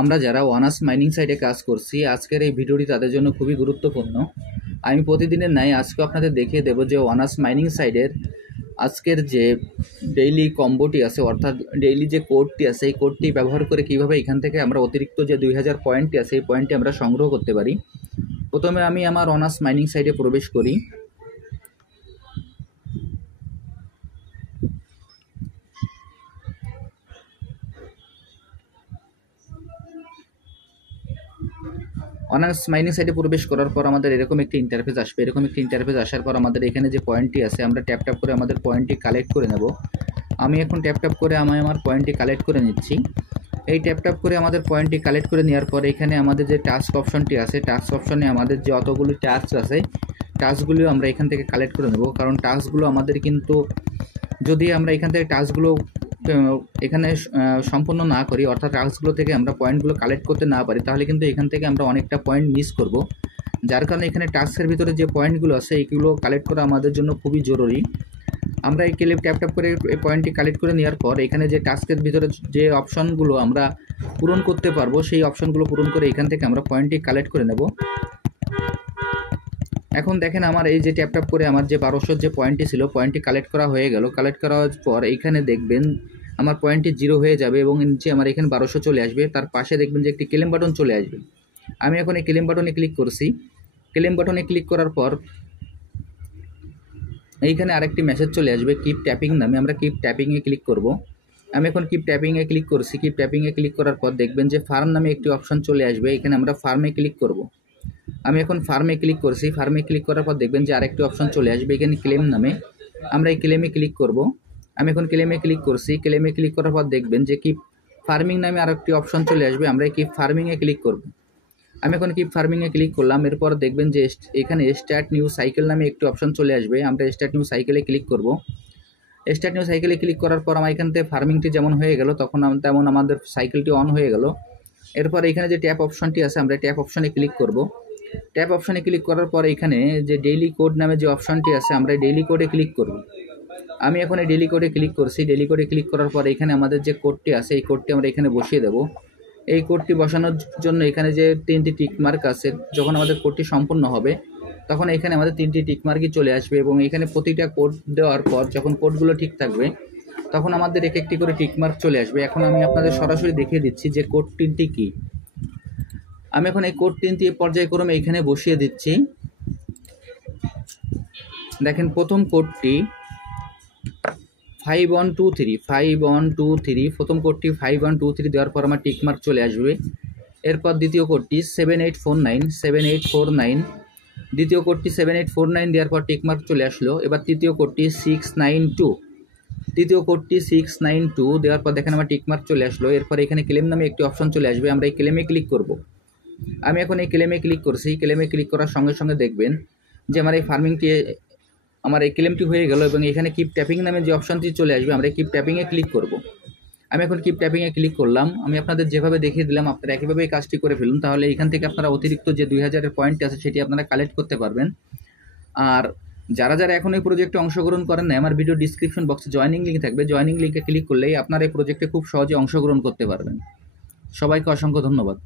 আমরা যারা honours mining সাইটে কাজ করছি, আজকের এই ভিডিওটি তাদের জন্য খুবই গুরুত্বপূর্ণ। আমি প্রতিদিনের ন্যায় আজকেও আপনাদের দেখিয়ে দেব যে অনার্স মাইনিং সাইটের আজকের যে ডেইলি কম্বোটি আছে, অর্থাৎ ডেইলি যে কোডটি আছে, এই কোডটি ব্যবহার করে কিভাবে এখান থেকে আমরা অতিরিক্ত যে 2000 পয়েন্টটি আছে এই পয়েন্টটি আমরা সংগ্রহ করতে পারি। প্রথমে আমি আমার অনার্স মাইনিং সাইটে প্রবেশ করি। অনার্স মাইনিং সাইটে প্রবেশ করার পর আমাদের এরকম একটি ইন্টারফেস আসবে। এরকম একটি ইন্টারফেস আসার পর আমাদের এখানে যে পয়েন্টটি আছে আমরা ট্যাপ ট্যাপ করে আমাদের পয়েন্টটি কালেক্ট করে নেব। আমি এখন ট্যাপ ট্যাপ করে আমার পয়েন্টটি কালেক্ট করে নিচ্ছি। এই ট্যাপ ট্যাপ করে আমাদের পয়েন্টটি কালেক্ট করে নেওয়ার পর এখানে আমাদের যে টাস্ক অপশনটি আছে, টাস্ক অপশনে আমাদের যে অতগুলি টাস্ক আছে, টাস্কগুলিও আমরা এখান থেকে কালেক্ট করে নেব। কারণ টাস্কগুলো আমাদের কিন্তু যদি আমরা এখান থেকে টাস্কগুলো এখানে সম্পূর্ণ না করি, অর্থাৎ টাস্কগুলো থেকে আমরা পয়েন্টগুলো কালেক্ট করতে না পারি, তাহলে কিন্তু এখান থেকে আমরা অনেকটা পয়েন্ট মিস করব। যার কারণে এখানে টাস্কের ভিতরে যে পয়েন্টগুলো আছে এইগুলো কালেক্ট করা আমাদের জন্য খুবই জরুরি। আমরা এই ট্যাপ ট্যাপ করে এই পয়েন্টটি কালেক্ট করে নেওয়ার পর এখানে যে টাস্কের ভিতরে যে অপশনগুলো আমরা পূরণ করতে পারবো, সেই অপশনগুলো পূরণ করে এখান থেকে আমরা পয়েন্টটি কালেক্ট করে নেব। এখন দেখেন আমার এই যে ট্যাপ ট্যাপ করে আমার যে 1200 যে পয়েন্টটি ছিল, পয়েন্টটি কালেক্ট করা হয়ে গেল। কালেক্ট করার পর এইখানে দেখবেন আমার পয়েন্টটি 0 হয়ে যাবে এবং নিচে আমার এখানে 1200 চলে আসবে। তার পাশে দেখবেন যে একটি ক্লেম বাটন চলে আসবে। আমি এখন এই ক্লেম বাটনে ক্লিক করছি। ক্লেম বাটনে ক্লিক করার পর এইখানে আরেকটি মেসেজ চলে আসবে কিপ ট্যাপিং নামে। আমরা কিপ ট্যাপিংয়ে ক্লিক করব। আমি এখন কিপ ট্যাপিংয়ে ক্লিক করছি। কিপ ট্যাপিংয়ে ক্লিক করার পর দেখবেন যে ফার্ম নামে একটি অপশন চলে আসবে। এখানে আমরা ফার্মে ক্লিক করব। আমি এখন ফার্মে ক্লিক করছি। ফার্মে ক্লিক করার পর দেখবেন যে আরেকটি অপশন চলে আসবে এখানে ক্লেম নামে। আমরা এই ক্লেমে ক্লিক করব। আমি এখন ক্লেমে ক্লিক করছি। ক্লেমে ক্লিক করার পর দেখবেন যে কিপ ফার্মিং নামে আরেকটি অপশন চলে আসবে। আমরা কিপ ফার্মিংয়ে ক্লিক করব। আমি এখন কিপ ফার্মিংয়ে ক্লিক করলাম। এরপর দেখবেন যে এখানে স্টার্ট নিউ সাইকেল নামে একটি অপশন চলে আসবে। আমরা স্টার্ট নিউ সাইকেলে ক্লিক করব। স্টার্ট নিউ সাইকেলে ক্লিক করার পর আমার এখান থেকে ফার্মিংটি যেমন হয়ে গেল, তখন তেমন আমাদের সাইকেলটি অন হয়ে গেল। এরপর এখানে যে ট্যাপ অপশনটি আছে আমরা ট্যাপ অপশনে ক্লিক করব। ট্যাপ অপশনে ক্লিক করার পর এখানে যে ডেইলি কোড নামে যে অপশনটি আছে আমরা ডেইলি কোডে ক্লিক করব। আমি এখন এই ডেইলি কোডে ক্লিক করছি। ডেইলি কোডে ক্লিক করার পর এখানে আমাদের যে কোডটি আছে এই কোডটি আমরা এখানে বসিয়ে দেব। এই কোডটি বসানোর জন্য এখানে যে 3টি টিকমার্ক আছে, যখন আমাদের কোডটি সম্পূর্ণ হবে তখন এখানে আমাদের 3টি টিকমার্কই চলে আসবে এবং এখানে প্রতিটা কোড দেওয়ার পর যখন কোডগুলো ঠিক থাকবে তখন আমাদের এক একটি করে টিকমার্ক চলে আসবে। এখন আমি আপনাদের সরাসরি দেখিয়ে দিচ্ছি যে কোড 3টি কী। আমি এখন এই কোড 3টি পর্যায়ক্রমে এখানে বসিয়ে দিচ্ছি। দেখেন প্রথম কোডটি 5123 প্রথম কোডটি 5123 দেওয়ার পর আমার টিকমার্ক চলে আসবে। এরপর দ্বিতীয় কোডটি 7849 দ্বিতীয় কোডটি 7849 দেওয়ার পর টিকমার্ক চলে আসলো। এবার তৃতীয় কোডটি 692 তৃতীয় কোডটি 692 দেওয়ার পর দেখেন আমার টিকমার্ক চলে আসলো। এরপর এখানে ক্লেম নামে একটি অপশন চলে আসবে। আমরা এই ক্লেমে ক্লিক করব। আমি এখন এই ক্লেমে ক্লিক করছি। ক্লেমে ক্লিক করার সঙ্গে সঙ্গে দেখবেন যে আমার এই ফার্মিংটি আমার এই ক্লেমটি হয়ে গেল এবং এখানে কিপ ট্যাপিং নামে যে অপশনটি চলে আসবে আমরা কিপ ট্যাপিংয়ে ক্লিক করব। আমি এখন কিপ ট্যাপিংয়ে ক্লিক করলাম। আমি আপনাদের যেভাবে দেখিয়ে দিলাম আপনারা একইভাবে এই কাজটি করে ফেলুন, তাহলে এখান থেকে আপনারা অতিরিক্ত যে 2000 পয়েন্ট আছে সেটি আপনারা কালেক্ট করতে পারবেন। আর যারা যারা এখন এই প্রজেক্টে অংশগ্রহণ করেন না, আমার ভিডিও ডিসক্রিপশন বক্সে জয়েনিং লিঙ্ক থাকবে। জয়েনিং লিঙ্কে ক্লিক করলেই আপনারা এই প্রজেক্টে খুব সহজে অংশগ্রহণ করতে পারবেন। সবাইকে অসংখ্য ধন্যবাদ।